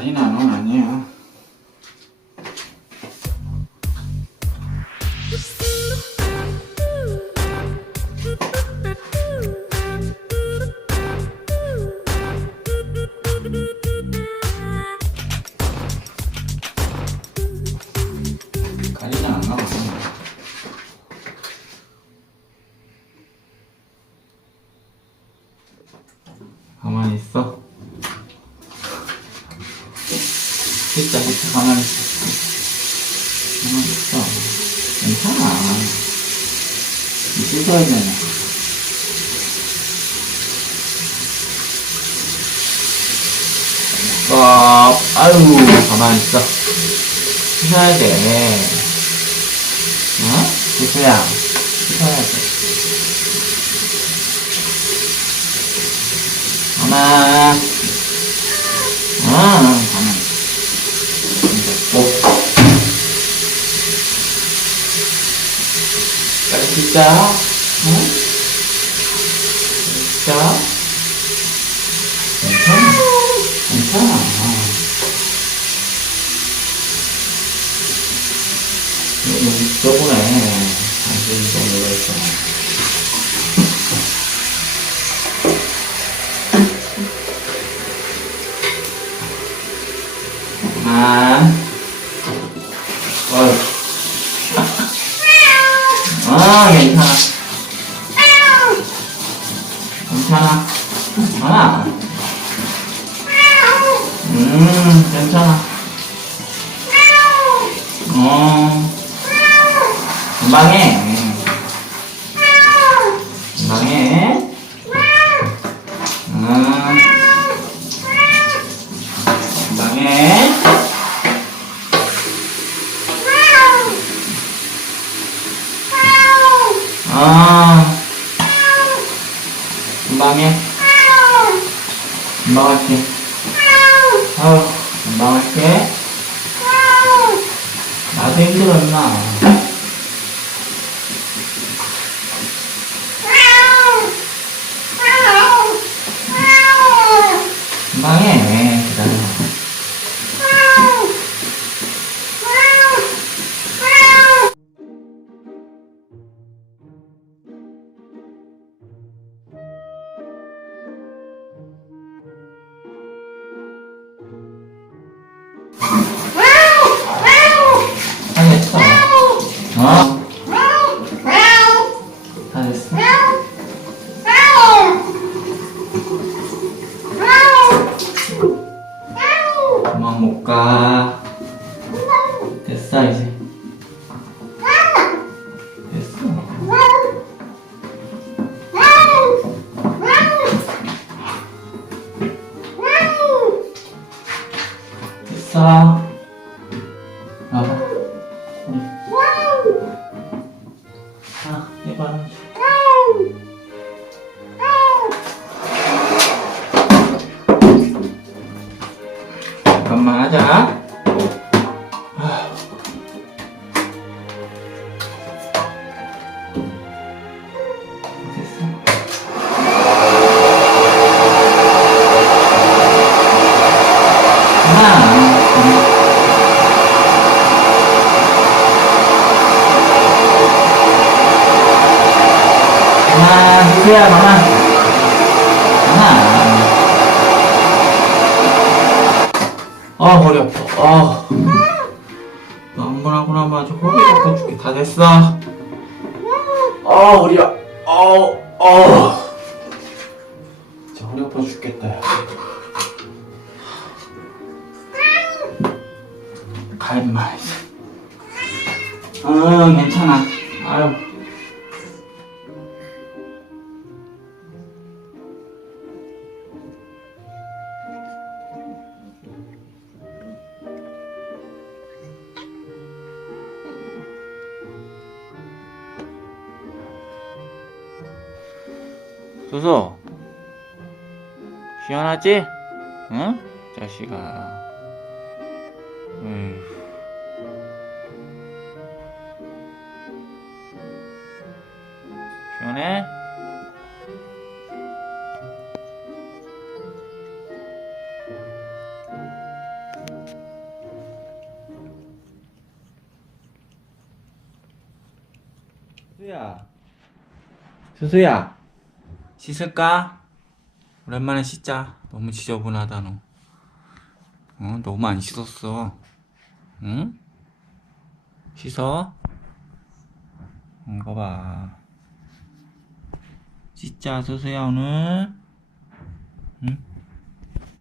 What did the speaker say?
가리나 넌 아니 진짜 진짜 가만히 있어. 가만히 있어. 괜찮아. 씻어야 되나. 어, 아유, 가만히 있어. 씻어야 돼. 어? 지수야, 씻어야 돼. 가만. 어, 빨리 씻자. 응? 씻자. 괜찮아. 괜 아, 괜찮아. 괜찮아. 아. 음, 괜찮아. 어, 금방 해. 금방 해. 음, 금방 해. 아, 금방 해. 금방 할게. 아우, 금 됐어, 이제. 됐어. 됐어. 자. 아. 됐 아, 허리 아파. 아. 너무나구나, 아주 허리 아파 죽게 다 됐어. 아, 허리야. 아우, 아우. 진짜 허리 아파 죽겠다, 야. 가, 임마. 응, 괜찮아. 아유. 수수 시원하지? 응? 자식아 에휴. 시원해? 수수야 수수야 씻을까? 오랜만에 씻자. 너무 지저분하다 너. 어, 너무 안 씻었어. 응? 씻어? 이거 봐. 씻자, 수수야, 오늘. 응?